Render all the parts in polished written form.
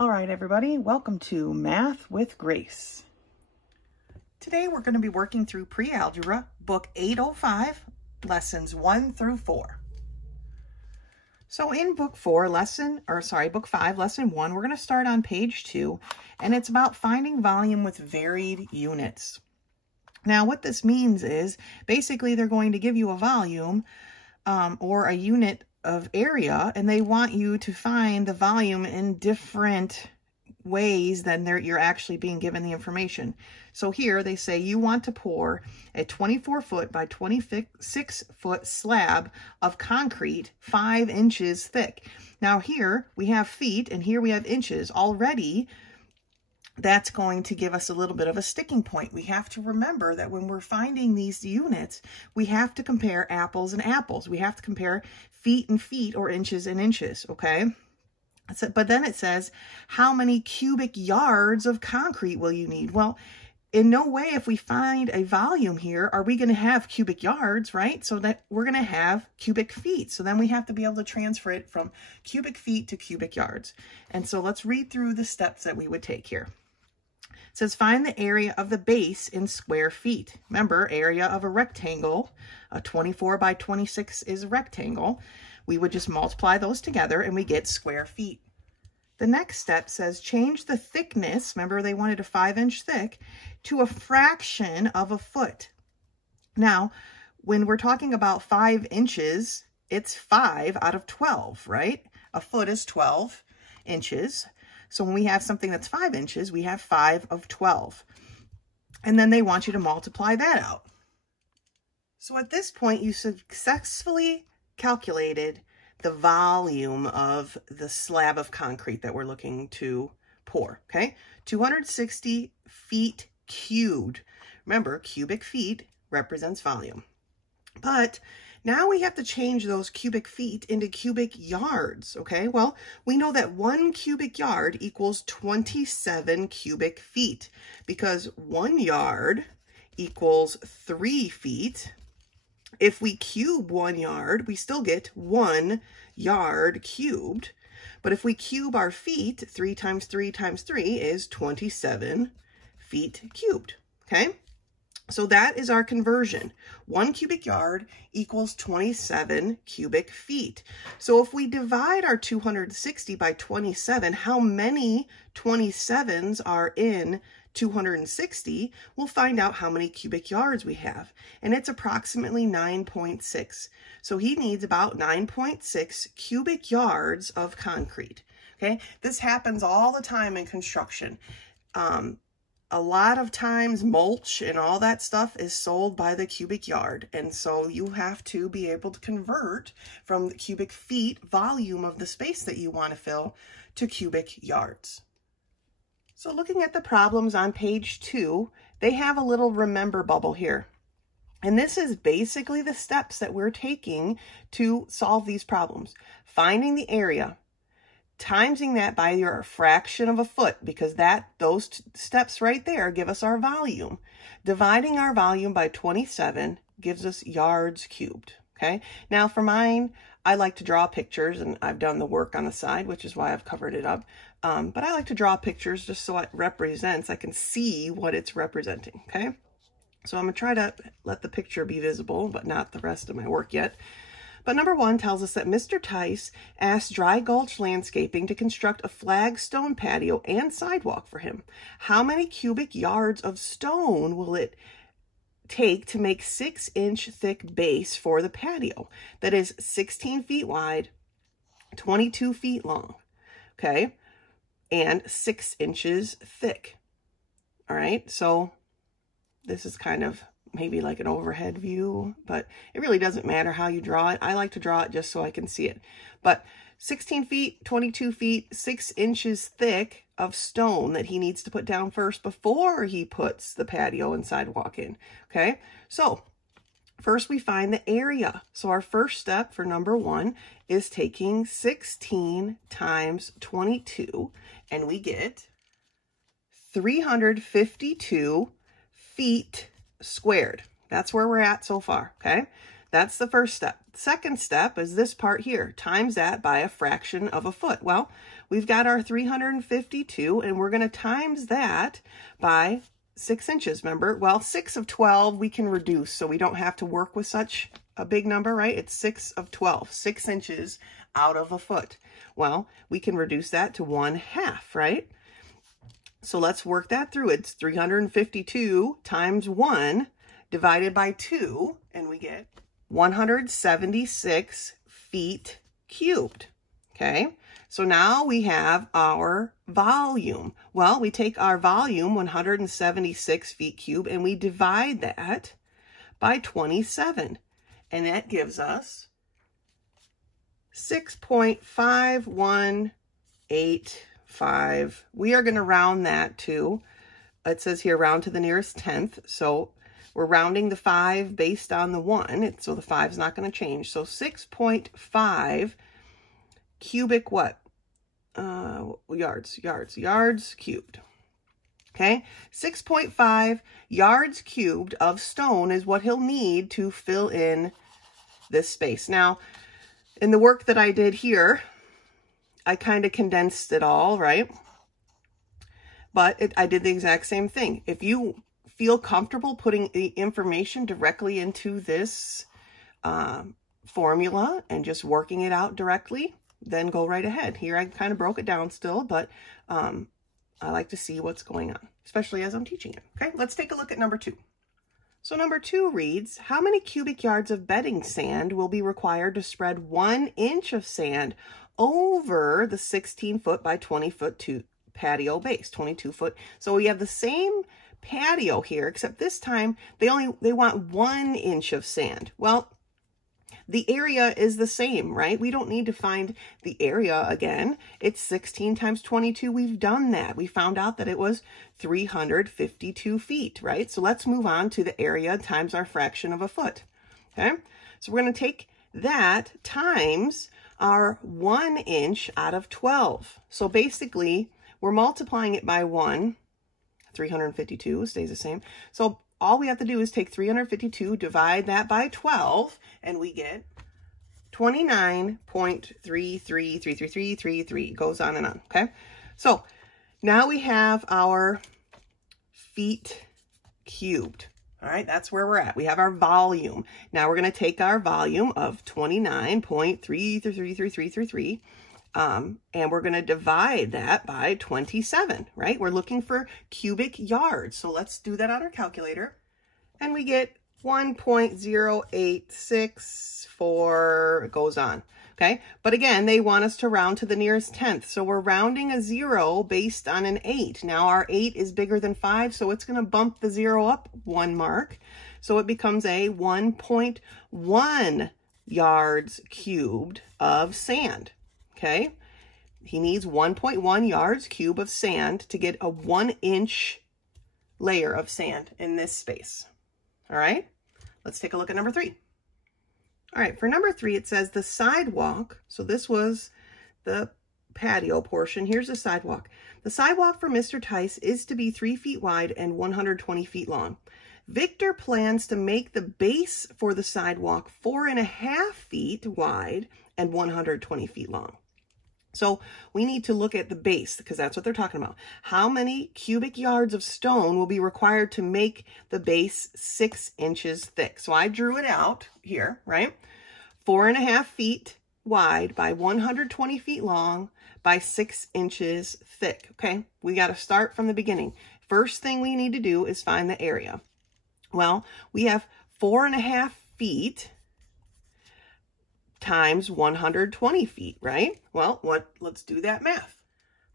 All right, everybody, welcome to Math with Grace. Today we're going to be working through Pre-Algebra, Book 805, Lessons 1 through 4. So in Book 5, Lesson 1, we're going to start on page 2, and it's about finding volume with varied units. Now, what this means is, basically, they're going to give you a volume or a unit of area, and they want you to find the volume in different ways than you're actually being given the information. So here they say you want to pour a 24-foot by 26-foot slab of concrete 5 inches thick. Now here we have feet and here we have inches. Already that's going to give us a little bit of a sticking point. We have to remember that when we're finding these units, we have to compare apples and apples. We have to compare feet and feet or inches and inches, okay? But then it says, how many cubic yards of concrete will you need? Well, in no way, if we find a volume here, are we going to have cubic yards, right? So that we're going to have cubic feet. So then we have to be able to transfer it from cubic feet to cubic yards. And so let's read through the steps that we would take here. It says, find the area of the base in square feet. Remember, area of a rectangle, a 24 by 26 is a rectangle. We would just multiply those together and we get square feet. The next step says change the thickness, remember they wanted a 5-inch thick, to a fraction of a foot. Now, when we're talking about 5 inches, it's 5 out of 12, right? A foot is 12 inches. So when we have something that's 5 inches, we have 5 of 12. And then they want you to multiply that out. So at this point, you successfully calculated the volume of the slab of concrete that we're looking to pour, okay? 260 feet cubed. Remember, cubic feet represents volume. But now we have to change those cubic feet into cubic yards, okay? Well, we know that 1 cubic yard equals 27 cubic feet because 1 yard equals 3 feet. If we cube 1 yard, we still get 1 yard cubed. But if we cube our feet, 3 times 3 times 3 is 27 feet cubed, okay? So that is our conversion. 1 cubic yard equals 27 cubic feet. So if we divide our 260 by 27, how many 27s are in 260? We'll find out how many cubic yards we have. And it's approximately 9.6. So he needs about 9.6 cubic yards of concrete. Okay, this happens all the time in construction. A lot of times mulch and all that stuff is sold by the cubic yard. And so you have to be able to convert from the cubic feet volume of the space that you want to fill to cubic yards. So looking at the problems on page 2, they have a little remember bubble here. And this is basically the steps that we're taking to solve these problems. Finding the area. Timesing that by your fraction of a foot, because those steps right there give us our volume. Dividing our volume by 27 gives us yards cubed, okay? Now for mine, I like to draw pictures, and I've done the work on the side, which is why I've covered it up. But I like to draw pictures just so it represents, I can see what it's representing, okay? So I'm gonna try to let the picture be visible, but not the rest of my work yet. But number 1 tells us that Mr. Tice asked Dry Gulch Landscaping to construct a flagstone patio and sidewalk for him. How many cubic yards of stone will it take to make 6-inch thick base for the patio? That is 16 feet wide, 22 feet long, okay? And 6 inches thick. All right, so this is kind of maybe like an overhead view, but it really doesn't matter how you draw it. I like to draw it just so I can see it. But 16 feet, 22 feet, 6 inches thick of stone that he needs to put down first before he puts the patio and sidewalk in, okay? So first we find the area. So our first step for number 1 is taking 16 times 22, and we get 352 feet squared. That's where we're at so far, okay? That's the first step. Second step is this part here, times that by a fraction of a foot. Well, we've got our 352, and we're going to times that by 6 inches, remember? Well, 6 of 12 we can reduce, so we don't have to work with such a big number, right? It's 6 of 12, 6 inches out of a foot. Well, we can reduce that to 1/2, right? So let's work that through. It's 352 times 1 divided by 2, and we get 176 feet cubed, okay? So now we have our volume. Well, we take our volume, 176 feet cubed, and we divide that by 27. And that gives us 6.5185. We are going to round that to, it says here, round to the nearest tenth. So we're rounding the 5 based on the 1. So the 5 is not going to change. So 6.5 cubic what? Yards cubed. Okay, 6.5 yards cubed of stone is what he'll need to fill in this space. Now, in the work that I did here, I kind of condensed it all, right? But I did the exact same thing. If you feel comfortable putting the information directly into this formula and just working it out directly, then go right ahead. Here I kind of broke it down still, but I like to see what's going on, especially as I'm teaching it. Okay, let's take a look at number 2. So number 2 reads, how many cubic yards of bedding sand will be required to spread 1 inch of sand over the 16-foot by 20-foot patio base, 22-foot. So we have the same patio here, except this time they want 1 inch of sand. Well, the area is the same, right? We don't need to find the area again. It's 16 times 22. We've done that. We found out that it was 352 feet, right? So let's move on to the area times our fraction of a foot, okay? So we're going to take that times our 1 inch out of 12. So basically, we're multiplying it by 1. 352 stays the same. So all we have to do is take 352, divide that by 12, and we get 29.333333. Goes on and on, okay? So now we have our feet cubed. All right, that's where we're at. We have our volume. Now we're going to take our volume of 29.333333, and we're going to divide that by 27, right? We're looking for cubic yards. So let's do that on our calculator. And we get 1.0864, it goes on, okay? But again, they want us to round to the nearest tenth. So we're rounding a 0 based on an 8. Now our 8 is bigger than 5, so it's going to bump the 0 up 1 mark. So it becomes a 1.1 yards cubed of sand. Okay, he needs 1.1 yards cube of sand to get a 1 inch layer of sand in this space. All right, let's take a look at number 3. All right, for number 3, it says the sidewalk. So this was the patio portion. Here's the sidewalk. The sidewalk for Mr. Tice is to be 3 feet wide and 120 feet long. Victor plans to make the base for the sidewalk 4.5 feet wide and 120 feet long. So we need to look at the base because that's what they're talking about. How many cubic yards of stone will be required to make the base 6 inches thick? So I drew it out here, right? 4.5 feet wide by 120 feet long by 6 inches thick. Okay, we got to start from the beginning. First thing we need to do is find the area. Well, we have 4.5 feet times 120 feet, right? Well, let's do that math.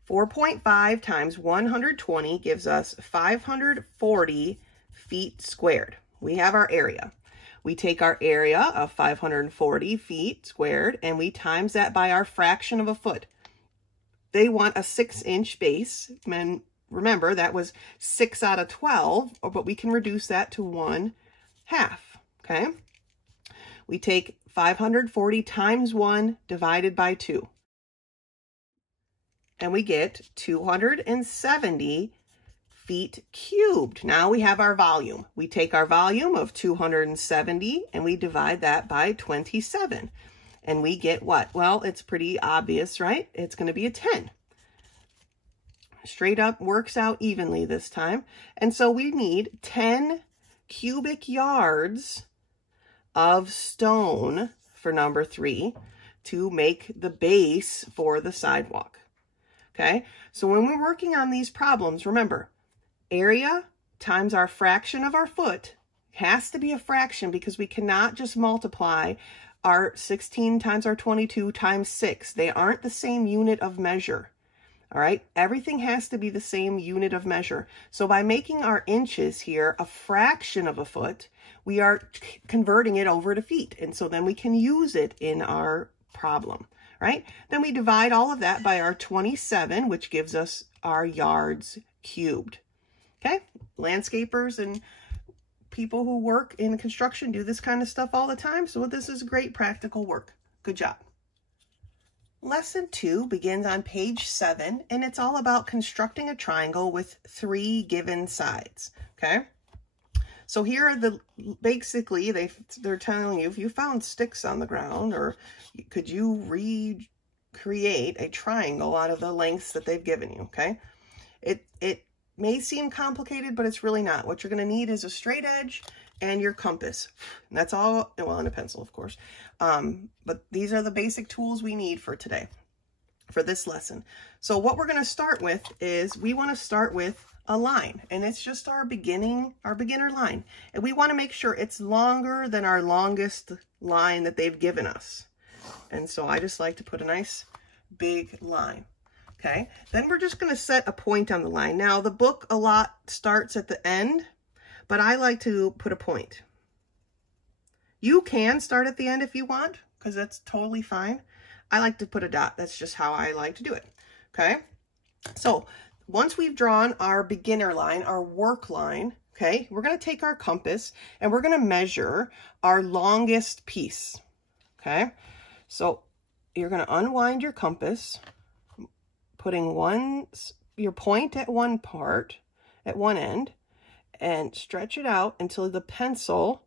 4.5 times 120 gives us 540 feet squared. We have our area. We take our area of 540 feet squared and we times that by our fraction of a foot. They want a 6 inch base. And remember, that was 6 out of 12, but we can reduce that to 1/2, okay? We take 540 times 1 divided by 2. And we get 270 feet cubed. Now we have our volume. We take our volume of 270 and we divide that by 27. And we get what? Well, it's pretty obvious, right? It's going to be a 10. Straight up works out evenly this time. And so we need 10 cubic yards of stone for number 3 to make the base for the sidewalk. Okay, so when we're working on these problems, remember, area times our fraction of our foot has to be a fraction because we cannot just multiply our 16 times our 22 times 6. They aren't the same unit of measure. All right, everything has to be the same unit of measure. So by making our inches here a fraction of a foot, we are converting it over to feet. And so then we can use it in our problem, right? Then we divide all of that by our 27, which gives us our yards cubed. Okay, landscapers and people who work in construction do this kind of stuff all the time. So this is great practical work. Good job. Lesson 2 begins on page 7, and it's all about constructing a triangle with 3 given sides, okay? So here are the, basically, they're telling you, if you found sticks on the ground, or could you recreate a triangle out of the lengths that they've given you, okay? It may seem complicated, but it's really not. What you're going to need is a straight edge and your compass. And that's all, well, and a pencil, of course. But these are the basic tools we need for today, for this lesson. So what we're going to start with is we want to start with a line, and it's just our beginner line. And we want to make sure it's longer than our longest line that they've given us. And so I just like to put a nice big line. Okay, then we're just going to set a point on the line. Now the book a lot starts at the end, but I like to put a point. You can start at the end if you want, because that's totally fine. I like to put a dot. That's just how I like to do it. Okay, so once we've drawn our beginner line, our work line, okay, we're going to take our compass and we're going to measure our longest piece. Okay, so you're going to unwind your compass, putting your point at one part, at one end, and stretch it out until the pencil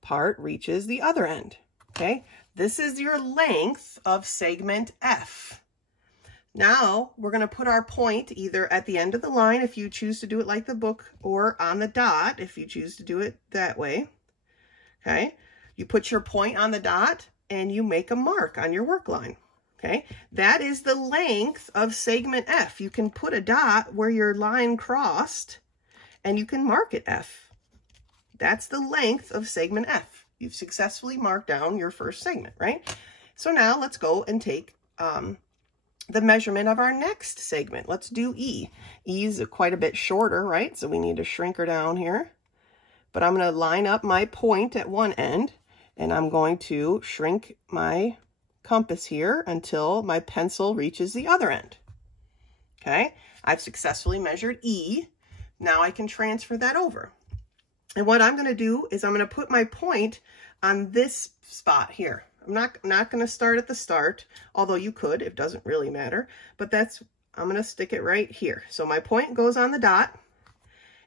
part reaches the other end, okay? This is your length of segment F. Now, we're going to put our point either at the end of the line, if you choose to do it like the book, or on the dot, if you choose to do it that way, okay? You put your point on the dot, and you make a mark on your work line. Okay, that is the length of segment F. You can put a dot where your line crossed and you can mark it F. That's the length of segment F. You've successfully marked down your first segment, right? So now let's go and take the measurement of our next segment. Let's do E. E is quite a bit shorter, right? So we need to shrink her down here. But I'm going to line up my point at one end and I'm going to shrink my compass here until my pencil reaches the other end. Okay, I've successfully measured E. Now I can transfer that over. And what I'm going to do is I'm going to put my point on this spot here. I'm not going to start at the start, although you could, it doesn't really matter, but I'm going to stick it right here. So my point goes on the dot.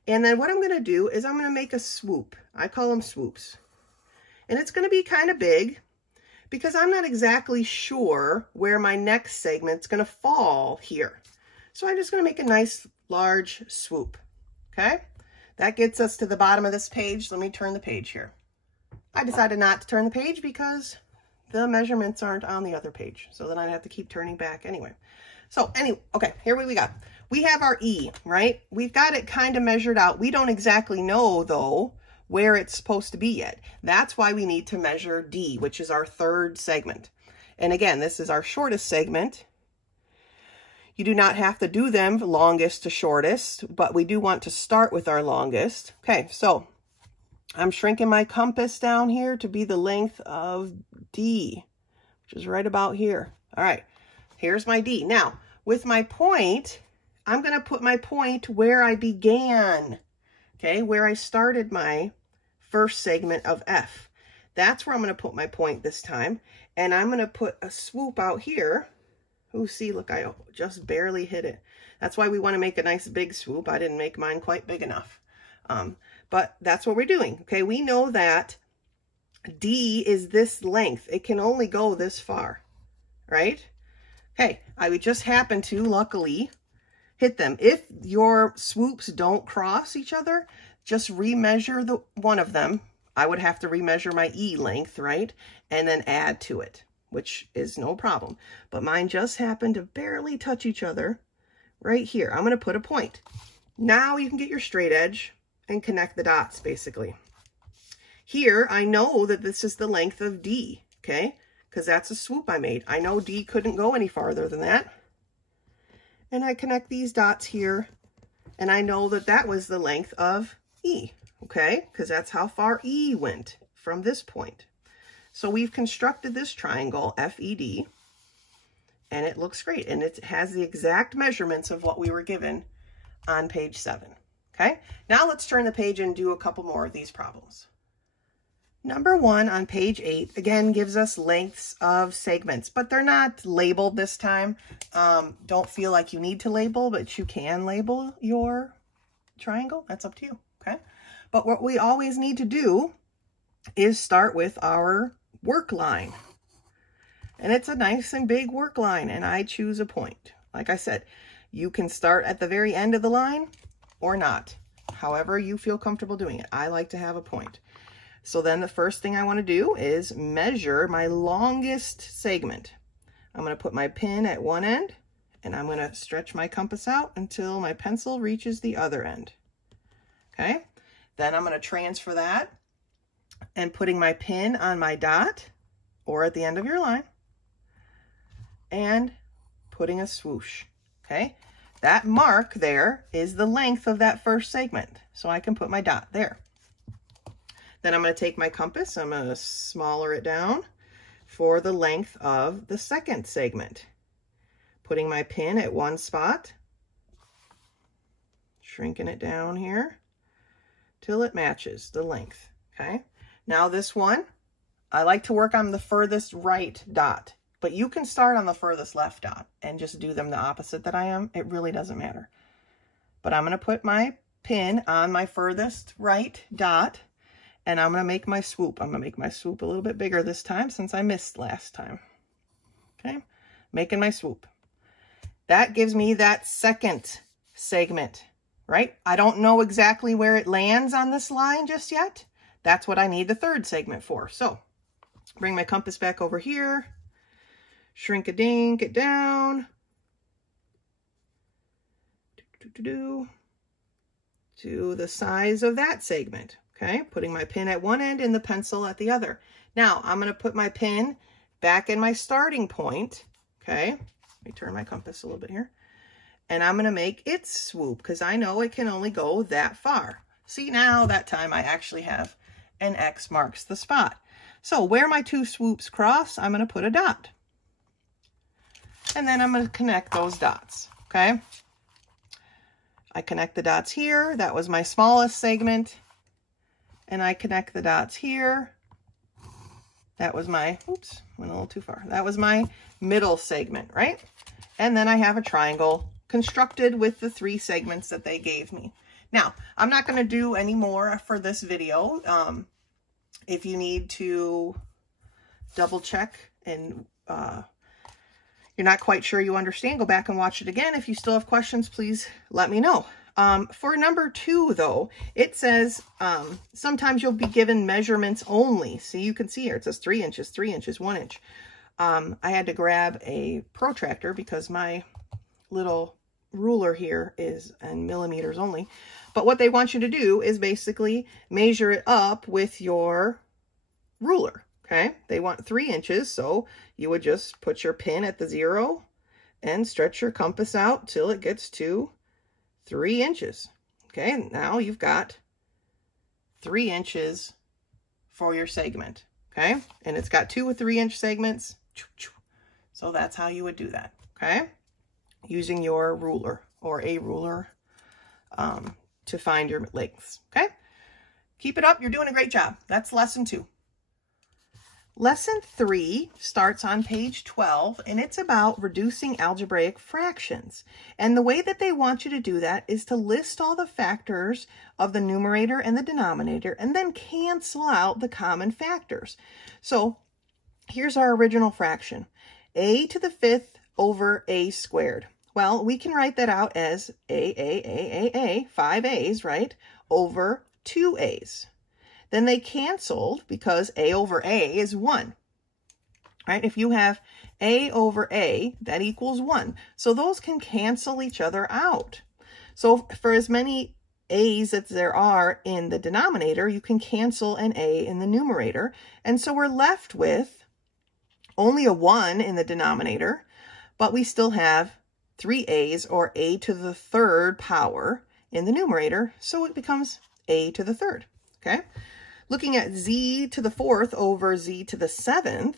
And then what I'm going to do is I'm going to make a swoop. I call them swoops. And it's going to be kind of big, because I'm not exactly sure where my next segment's going to fall here. So I'm just going to make a nice large swoop. Okay, that gets us to the bottom of this page. Let me turn the page here. I decided not to turn the page because the measurements aren't on the other page. So then I'd have to keep turning back anyway. So anyway, okay, here we got. We have our E, right? We've got it kind of measured out. We don't exactly know, though, where it's supposed to be yet. That's why we need to measure D, which is our third segment. And again, this is our shortest segment. You do not have to do them longest to shortest, but we do want to start with our longest. Okay, so I'm shrinking my compass down here to be the length of D, which is right about here. All right, here's my D. Now, with my point, I'm going to put my point where I began, okay, where I started my first segment of F. That's where I'm going to put my point this time. And I'm going to put a swoop out here Oh, see, look, I just barely hit it. That's why we want to make a nice big swoop. I didn't make mine quite big enough. But that's what we're doing. Okay, we know that D is this length. It can only go this far, right? Okay, I would just happen to, luckily, hit them. If your swoops don't cross each other, just remeasure one of them. I would have to remeasure my E length, right? And then add to it, which is no problem. But mine just happened to barely touch each other right here. I'm going to put a point. Now you can get your straight edge and connect the dots, basically. Here, I know that this is the length of D, okay? Because that's a swoop I made. I know D couldn't go any farther than that. And I connect these dots here, and I know that that was the length of E, okay? Because that's how far E went from this point. So we've constructed this triangle, FED, and it looks great. And it has the exact measurements of what we were given on page 7, okay? Now let's turn the page and do a couple more of these problems. Number 1 on page 8, again, gives us lengths of segments, but they're not labeled this time. Don't feel like you need to label, but you can label your triangle. That's up to you, okay? But what we always need to do is start with our work line. And it's a nice and big work line, and I choose a point. Like I said, you can start at the very end of the line or not, however you feel comfortable doing it. I like to have a point. So then the first thing I want to do is measure my longest segment. I'm going to put my pin at one end, and I'm going to stretch my compass out until my pencil reaches the other end. Okay, then I'm going to transfer that and putting my pin on my dot or at the end of your line and putting a swoosh. Okay, that mark there is the length of that first segment, so I can put my dot there. Then I'm going to take my compass, I'm going to smaller it down for the length of the second segment. Putting my pin at one spot, shrinking it down here till it matches the length, okay? Now this one, I like to work on the furthest right dot, but you can start on the furthest left dot and just do them the opposite that I am. It really doesn't matter. But I'm going to put my pin on my furthest right dot, and I'm going to make my swoop. I'm going to make my swoop a little bit bigger this time since I missed last time. Okay, making my swoop. That gives me that second segment, right? I don't know exactly where it lands on this line just yet. That's what I need the third segment for. So bring my compass back over here, shrink-a-dink it down to the size of that segment. Okay, putting my pin at one end and the pencil at the other. Now I'm going to put my pin back in my starting point. Okay, let me turn my compass a little bit here. And I'm going to make its swoop because I know it can only go that far. See, now that time I actually have an X marks the spot. So where my two swoops cross, I'm going to put a dot. And then I'm going to connect those dots. Okay, I connect the dots here. That was my smallest segment. And I connect the dots here. That was my, oops, went a little too far. That was my middle segment, right? And then I have a triangle constructed with the 3 segments that they gave me. Now, I'm not going to do any more for this video. If you need to double check and you're not quite sure you understand, go back and watch it again. If you still have questions, please let me know. For number 2, though, it says sometimes you'll be given measurements only. See, you can see here, it says 3 inches, 3 inches, 1 inch. I had to grab a protractor because my little ruler here is in millimeters only. But what they want you to do is basically measure it up with your ruler, okay? They want 3 inches, so you would just put your pin at the 0 and stretch your compass out till it gets to 3 inches. Okay, now you've got 3 inches for your segment. Okay, and it's got 2 3-inch segments. So that's how you would do that. Okay, using your ruler or a ruler to find your lengths. Okay, keep it up. You're doing a great job. That's lesson 2. Lesson 3 starts on page 12, and it's about reducing algebraic fractions. And the way that they want you to do that is to list all the factors of the numerator and the denominator, and then cancel out the common factors. So here's our original fraction, a to the 5th over a squared. Well, we can write that out as a, 5 a's, right, over 2 a's. Then they canceled because a over a is 1, right? If you have a over a, that equals 1. So those can cancel each other out. So for as many a's as there are in the denominator, you can cancel an a in the numerator. And so we're left with only a 1 in the denominator, but we still have 3 a's, or a to the 3rd power, in the numerator. So it becomes a to the 3rd, okay? Looking at z to the 4th over z to the 7th,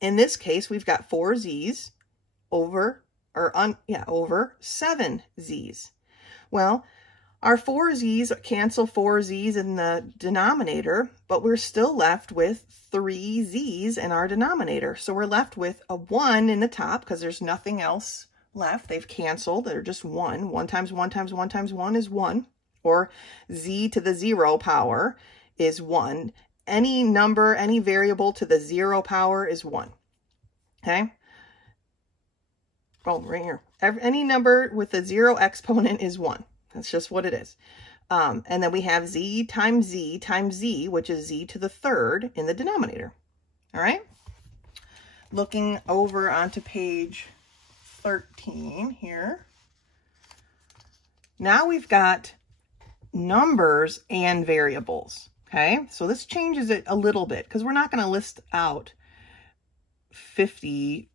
in this case, we've got 4 z's over 7 z's. Well, our 4 z's cancel 4 z's in the denominator, but we're still left with 3 z's in our denominator. So we're left with a 1 in the top because there's nothing else left. They've canceled. They're just 1. 1 times 1 times 1 times 1 is 1. Or z to the 0 power is 1. Any number, any variable to the 0 power is 1. Okay? Oh, right here. Any number with a 0 exponent is 1. That's just what it is. And then we have z times z, which is z to the 3rd in the denominator. All right? Looking over onto page 13 here. Now we've got numbers and variables. Okay, so this changes it a little bit because we're not going to list out 50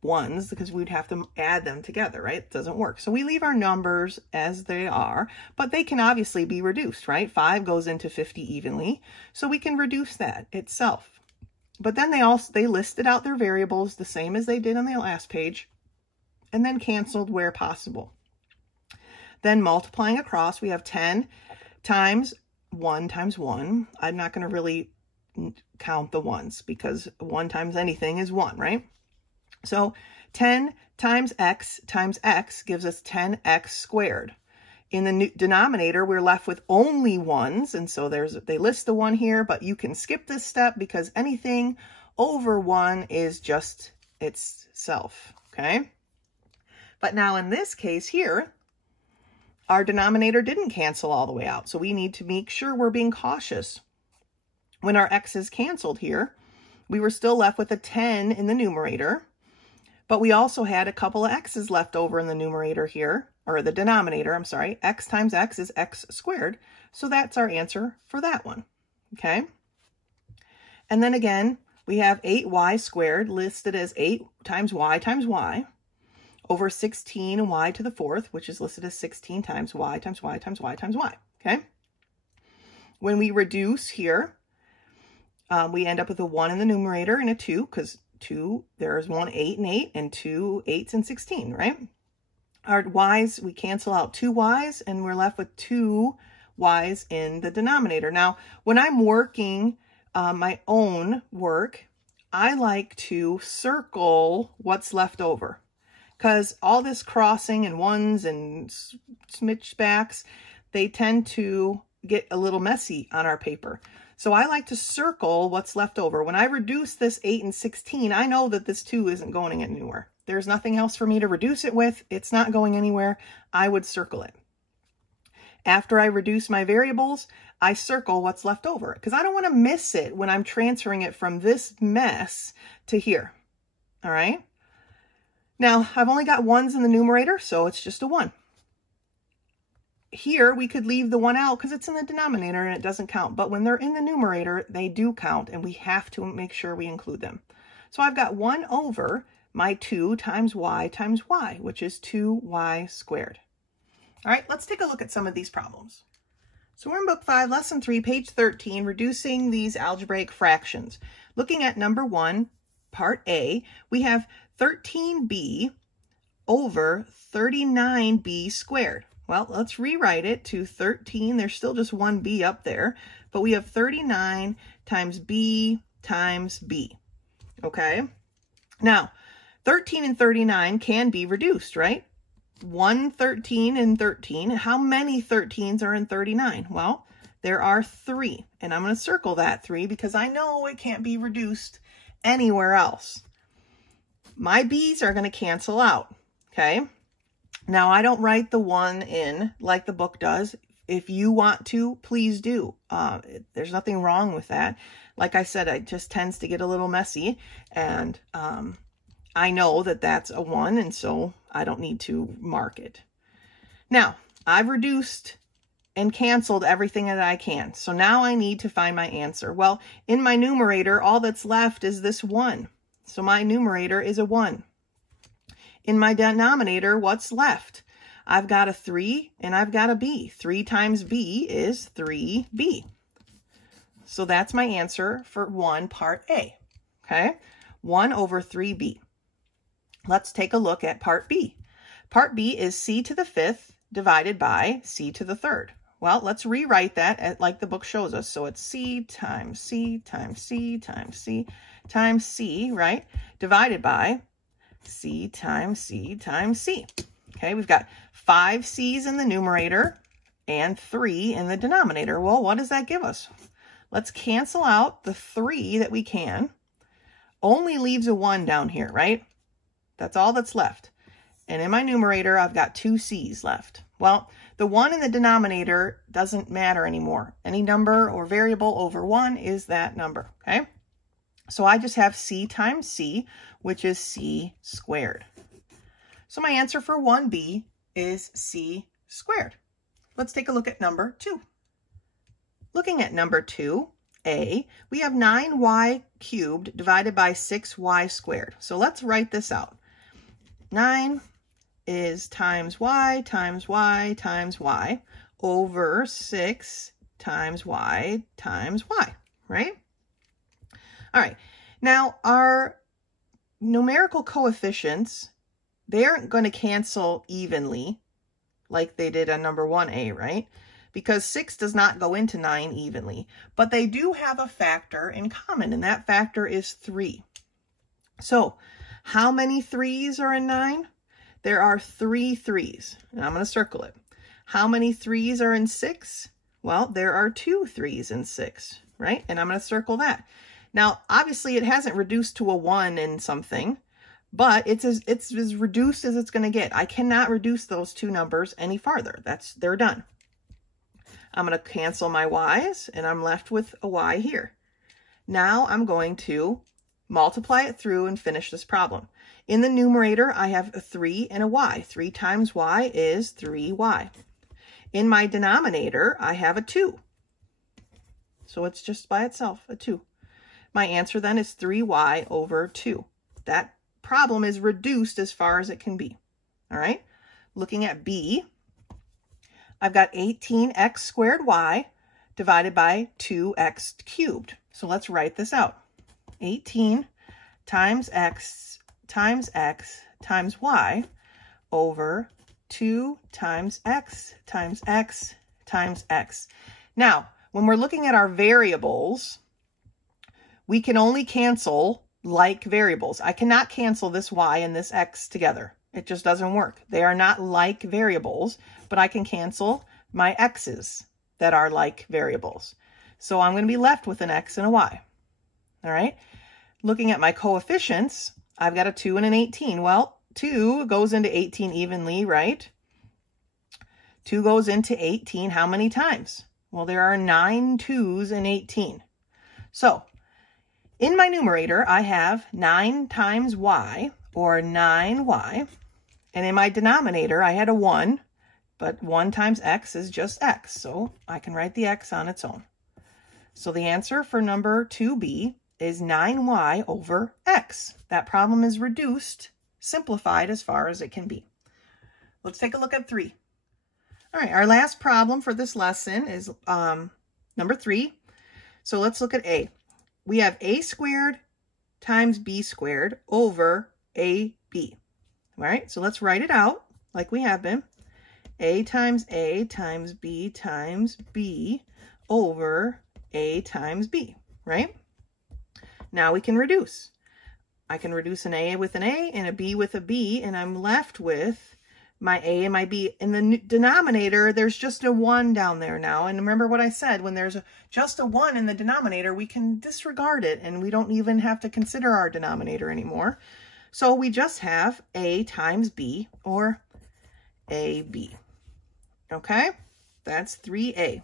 ones because we'd have to add them together, right? It doesn't work. So we leave our numbers as they are, but they can obviously be reduced, right? 5 goes into 50 evenly, so we can reduce that itself. But then they listed out their variables the same as they did on the last page, and then canceled where possible. Then multiplying across, we have 10 times 1 times 1. I'm not going to really count the ones because 1 times anything is 1, right? So 10 times x gives us 10x squared. In the denominator, we're left with only 1s, and so they list the 1 here, but you can skip this step because anything over 1 is just itself, okay? But now in this case here, our denominator didn't cancel all the way out, so we need to make sure we're being cautious. When our x's canceled here, we were still left with a 10 in the numerator, but we also had a couple of x's left over in the numerator here, or the denominator, I'm sorry. X times x is x squared, so that's our answer for that one, okay? And then again, we have 8y squared listed as 8 times y, over 16 y to the 4th, which is listed as 16 times y times y times y times y, okay? When we reduce here, we end up with a 1 in the numerator and a 2, because 2, there's 1 8 and 8, and 2 8s and 16, right? Our y's, we cancel out 2 y's, and we're left with 2 y's in the denominator. Now, when I'm working my own work, I like to circle what's left over, because all this crossing and ones and smidge-backs, they tend to get a little messy on our paper. So I like to circle what's left over. When I reduce this 8 and 16, I know that this 2 isn't going anywhere. There's nothing else for me to reduce it with. It's not going anywhere. I would circle it. After I reduce my variables, I circle what's left over because I don't want to miss it when I'm transferring it from this mess to here. All right? Now, I've only got 1s in the numerator, so it's just a 1. Here, we could leave the 1 out because it's in the denominator and it doesn't count. But when they're in the numerator, they do count, and we have to make sure we include them. So I've got 1 over my 2 times y, which is 2y squared. All right, let's take a look at some of these problems. So we're in Book 5, Lesson 3, page 13, reducing these algebraic fractions. Looking at number 1, Part A, we have 13b over 39b squared. Well, let's rewrite it to 13. There's still just one b up there, but we have 39 times b times b. Okay? Now, 13 and 39 can be reduced, right? 1 13 and 13. How many 13s are in 39? Well, there are 3. And I'm going to circle that 3 because I know it can't be reduced anywhere else. My b's are going to cancel out. Okay? Now, I don't write the 1 in like the book does. If you want to, please do. There's nothing wrong with that. Like I said, it just tends to get a little messy. And I know that that's a 1, and so I don't need to mark it. Now, I've reduced and canceled everything that I can. So now I need to find my answer. Well, in my numerator, all that's left is this 1. So my numerator is a 1. In my denominator, what's left? I've got a 3 and I've got a b. 3 times b is 3b. So that's my answer for 1 part A. Okay? 1 over 3b. Let's take a look at part B. Part B is c to the 5th divided by c to the 3rd. Well, let's rewrite that like the book shows us. So it's c times c times c times c times c, right? Divided by c times c times c. Okay, we've got 5 c's in the numerator and 3 in the denominator. Well, what does that give us? Let's cancel out the 3 that we can. Only leaves a 1 down here, right? That's all that's left. And in my numerator, I've got 2 c's left. Well, the 1 in the denominator doesn't matter anymore. Any number or variable over 1 is that number, okay? So I just have c times c, which is c squared. So my answer for 1b is c squared. Let's take a look at number 2. Looking at number 2a, we have 9y cubed divided by 6y squared. So let's write this out. 9 is times y times y times y over 6 times y, right? All right. Now, our numerical coefficients, they aren't going to cancel evenly like they did on number 1a, right? Because 6 does not go into 9 evenly. But they do have a factor in common, and that factor is 3. So, how many 3's are in 9? There are 3 3's, and I'm going to circle it. How many 3's are in 6? Well, there are 2 3's in 6, right? And I'm going to circle that. Now, obviously, it hasn't reduced to a 1 in something, but it's as reduced as it's going to get. I cannot reduce those two numbers any farther. They're done. I'm going to cancel my y's, and I'm left with a y here. Now I'm going to multiply it through and finish this problem. In the numerator, I have a 3 and a y. 3 times y is 3y. In my denominator, I have a 2. So it's just by itself, a 2. My answer then is 3y over 2. That problem is reduced as far as it can be. All right. Looking at B, I've got 18x squared y divided by 2x cubed. So let's write this out. 18 times x times y over 2 times x times x times x. Now, when we're looking at our variables, we can only cancel like variables. I cannot cancel this y and this x together. It just doesn't work. They are not like variables, but I can cancel my x's that are like variables. So I'm going to be left with an x and a y. All right. Looking at my coefficients, I've got a 2 and an 18. Well, 2 goes into 18 evenly, right? 2 goes into 18 how many times? Well, there are 9 2's in 18. So in my numerator, I have 9 times y, or 9y. And in my denominator, I had a 1, but 1 times x is just x. So I can write the x on its own. So the answer for number 2b is 9y over x. That problem is reduced, simplified as far as it can be. Let's take a look at 3. All right, our last problem for this lesson is number 3. So let's look at A. We have a squared times b squared over ab. All right, so let's write it out like we have been. A times b over a times b, right? Now we can reduce. I can reduce an A with an A and a B with a B, and I'm left with my A and my B. In the denominator, there's just a 1 down there now. And remember what I said, when there's just a 1 in the denominator, we can disregard it, and we don't even have to consider our denominator anymore. So we just have A times B, or AB. Okay, that's 3A.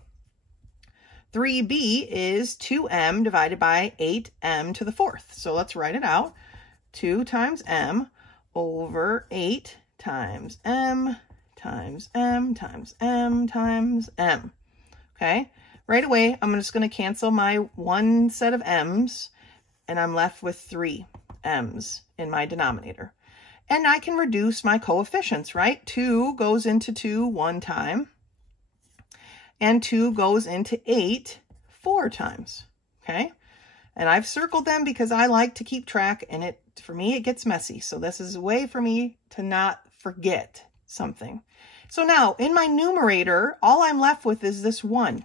3B is 2m divided by 8m to the 4th. So let's write it out. 2 times m over 8 times m times m times m times m. Okay, right away, I'm just going to cancel my one set of m's, and I'm left with 3 m's in my denominator. And I can reduce my coefficients, right? 2 goes into 2 one time, and 2 goes into 8 4 times, okay? And I've circled them because I like to keep track, and for me, it gets messy. So this is a way for me to not forget something. So now, in my numerator, all I'm left with is this 1.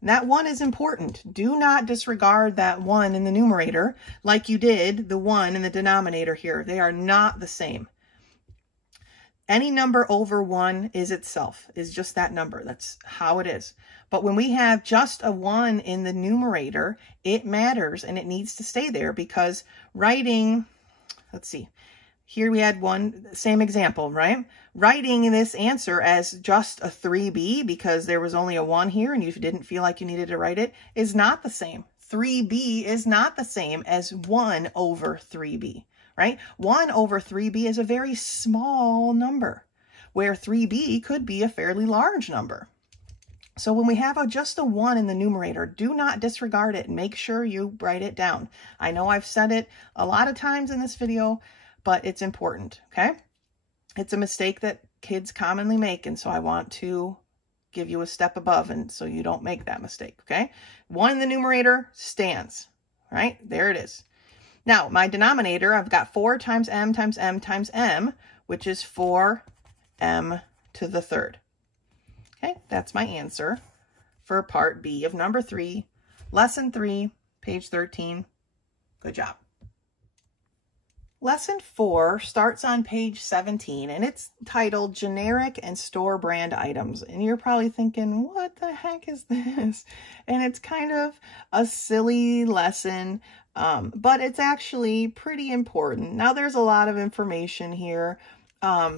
And that 1 is important. Do not disregard that 1 in the numerator like you did the 1 in the denominator here. They are not the same. Any number over 1 is itself, is just that number. That's how it is. But when we have just a 1 in the numerator, it matters, and it needs to stay there, because writing, let's see, here we had one, same example, right? Writing this answer as just a 3b because there was only a 1 here and you didn't feel like you needed to write it is not the same. 3b is not the same as 1 over 3b. Right? 1 over 3b is a very small number, where 3b could be a fairly large number. So when we have just a 1 in the numerator, do not disregard it and make sure you write it down. I know I've said it a lot of times in this video, but it's important, okay? It's a mistake that kids commonly make, and so I want to give you a step above, and so you don't make that mistake, okay? 1 in the numerator stands, right? There it is. Now, my denominator, I've got 4 times m times m times m, which is 4m to the 3rd. Okay, that's my answer for part B of number 3, lesson 3, page 13. Good job. Lesson 4 starts on page 17, and it's titled Generic and Store Brand Items. And you're probably thinking, what the heck is this? And it's kind of a silly lesson, but it's actually pretty important. Now, there's a lot of information here.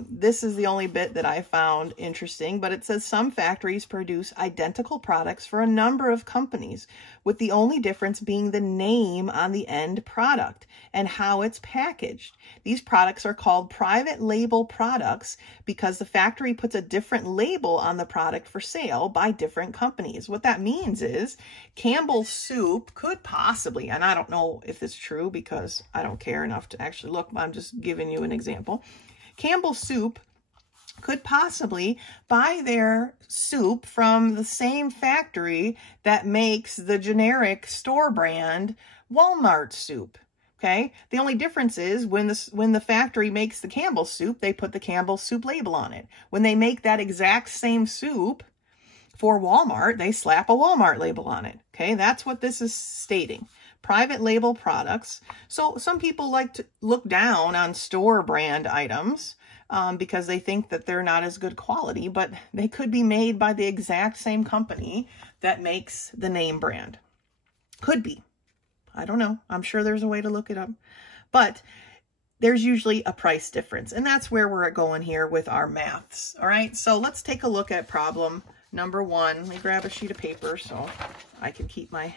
This is the only bit that I found interesting, but it says some factories produce identical products for a number of companies, with the only difference being the name on the end product and how it's packaged. These products are called private label products because the factory puts a different label on the product for sale by different companies. What that means is Campbell's Soup could possibly, and I don't know if it's true because I don't care enough to actually look, I'm just giving you an example. Campbell's Soup could possibly buy their soup from the same factory that makes the generic store brand Walmart soup. Okay, the only difference is when the factory makes the Campbell's Soup, they put the Campbell's Soup label on it. When they make that exact same soup for Walmart, they slap a Walmart label on it. Okay, that's what this is stating. Private label products. So some people like to look down on store brand items because they think that they're not as good quality, but they could be made by the exact same company that makes the name brand. Could be. I don't know. I'm sure there's a way to look it up. But there's usually a price difference. And that's where we're going here with our maths. All right. So let's take a look at problem number 1. Let me grab a sheet of paper so I can keep my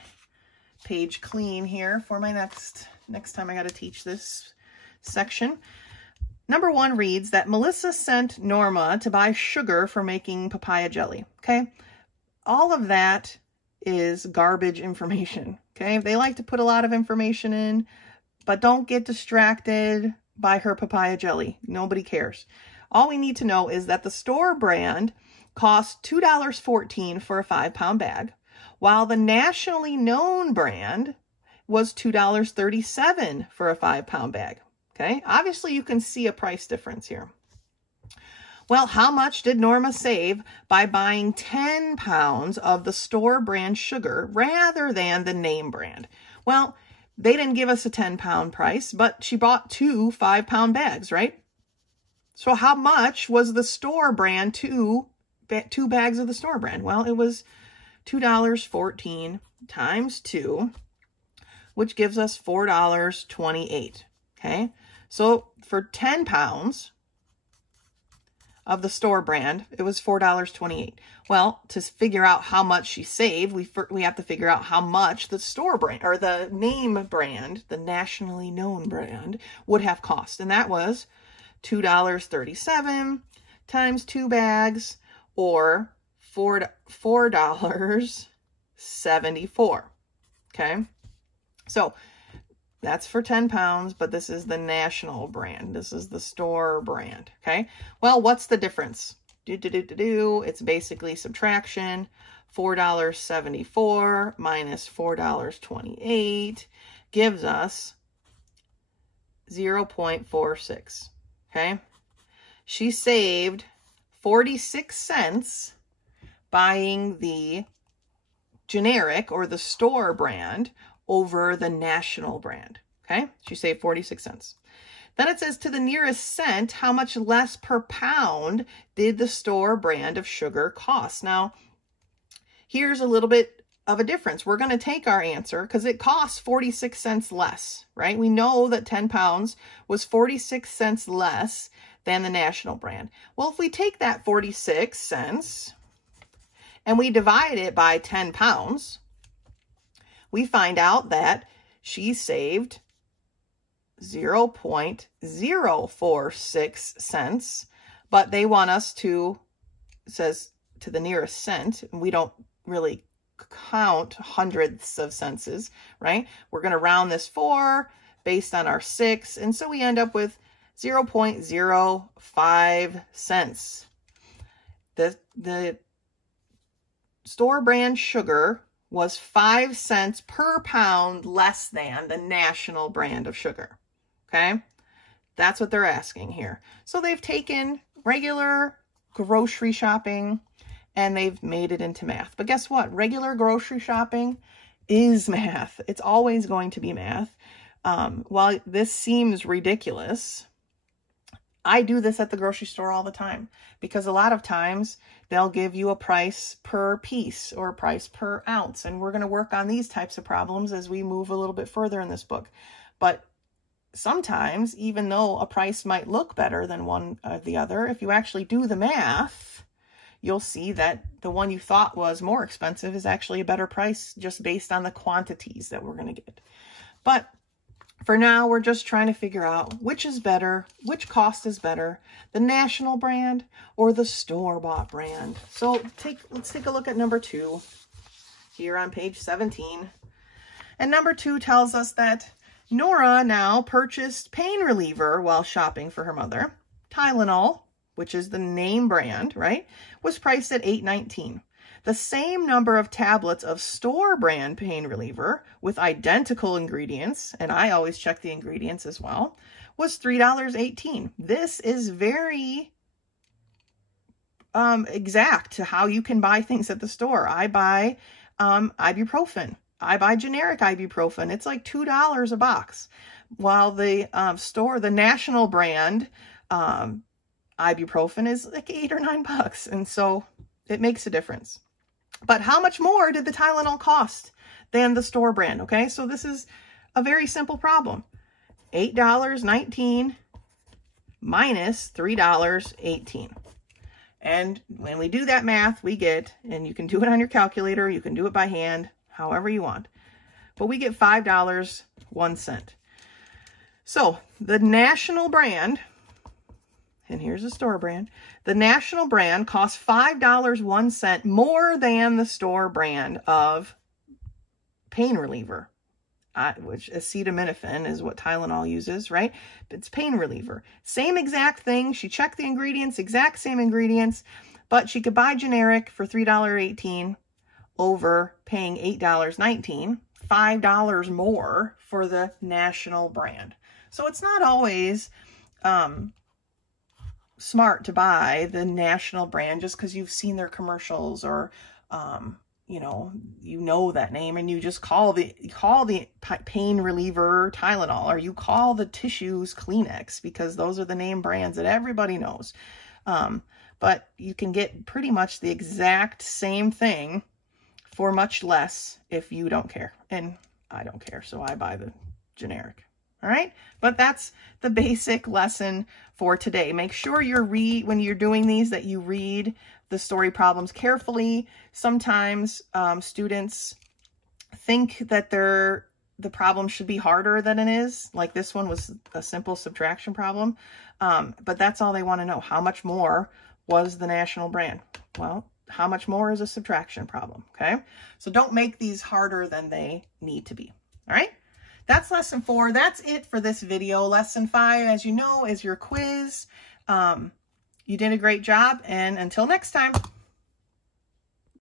page clean here for my next time I got to teach this section. Number 1 reads that Melissa sent Norma to buy sugar for making papaya jelly. Okay. All of that is garbage information. Okay. They like to put a lot of information in, but don't get distracted by her papaya jelly. Nobody cares. All we need to know is that the store brand costs $2.14 for a 5-pound bag, while the nationally known brand was $2.37 for a 5-pound bag. Okay, obviously you can see a price difference here. Well, how much did Norma save by buying 10 pounds of the store brand sugar rather than the name brand? Well, they didn't give us a 10-pound price, but she bought 2 5-pound bags, right? So how much was the store brand, two bags of the store brand? Well, it was $2.14 times 2, which gives us $4.28, okay? So for 10 pounds of the store brand, it was $4.28. Well, to figure out how much she saved, we have to figure out how much the store brand, or the name brand, the nationally known brand, would have cost. And that was $2.37 times 2 bags, or $4.74. Okay, so that's for 10 pounds, but this is the national brand. This is the store brand. Okay, well, what's the difference? It's basically subtraction. $4.74 minus $4.28 gives us 0.46. Okay, she saved 46 cents buying the generic or the store brand over the national brand. Okay, she saved 46 cents. Then it says, to the nearest cent, how much less per pound did the store brand of sugar cost? Now, here's a little bit of a difference. We're going to take our answer because it costs 46 cents less, right? We know that 10 pounds was 46 cents less than the national brand. Well, if we take that 46 cents and we divide it by 10 pounds, we find out that she saved 0.046 cents, but they want us to, it says to the nearest cent, and we don't really count hundredths of cents, right? We're going to round this 4 based on our 6, and so we end up with 0.05 cents. The store brand sugar was 5 cents per pound less than the national brand of sugar. Okay, that's what they're asking here. So they've taken regular grocery shopping and they've made it into math. But guess what? Regular grocery shopping is math. It's always going to be math. While this seems ridiculous, I do this at the grocery store all the time because a lot of times they'll give you a price per piece or a price per ounce. And we're going to work on these types of problems as we move a little bit further in this book. But sometimes, even though a price might look better than one or the other, if you actually do the math, you'll see that the one you thought was more expensive is actually a better price just based on the quantities that we're going to get. But for now, we're just trying to figure out which is better, which cost is better, the national brand or the store-bought brand. So let's take a look at number 2 here on page 17. And number 2 tells us that Nora now purchased pain reliever while shopping for her mother. Tylenol, which is the name brand, right, was priced at $8.19. The same number of tablets of store brand pain reliever with identical ingredients, and I always check the ingredients as well, was $3.18. This is very exact to how you can buy things at the store. I buy ibuprofen. I buy generic ibuprofen. It's like $2 a box. While the the national brand ibuprofen is like $8 or $9. And so it makes a difference. But how much more did the Tylenol cost than the store brand? Okay, so this is a very simple problem. $8.19 minus $3.18. And when we do that math, we get, and you can do it on your calculator, you can do it by hand, however you want, but we get $5.01. So the national brand, and here's the store brand, the national brand costs $5.01 more than the store brand of pain reliever, which acetaminophen is what Tylenol uses, right? It's pain reliever. Same exact thing. She checked the ingredients, exact same ingredients, but she could buy generic for $3.18 over paying $8.19, $5 more for the national brand. So it's not always smart to buy the national brand just because you've seen their commercials or you know that name, and you just call the pain reliever Tylenol, or you call the tissues Kleenex, because those are the name brands that everybody knows. But you can get pretty much the exact same thing for much less if you don't care. And I don't care, so I buy the generic. All right, but that's the basic lesson for today. Make sure when you're doing these, that you read the story problems carefully. Sometimes students think that the problem should be harder than it is. Like this one was a simple subtraction problem, but that's all they want to know. How much more was the national brand? Well, how much more is a subtraction problem? Okay, so don't make these harder than they need to be. All right. That's lesson 4. That's it for this video. Lesson 5, as you know, is your quiz. You did a great job, and until next time.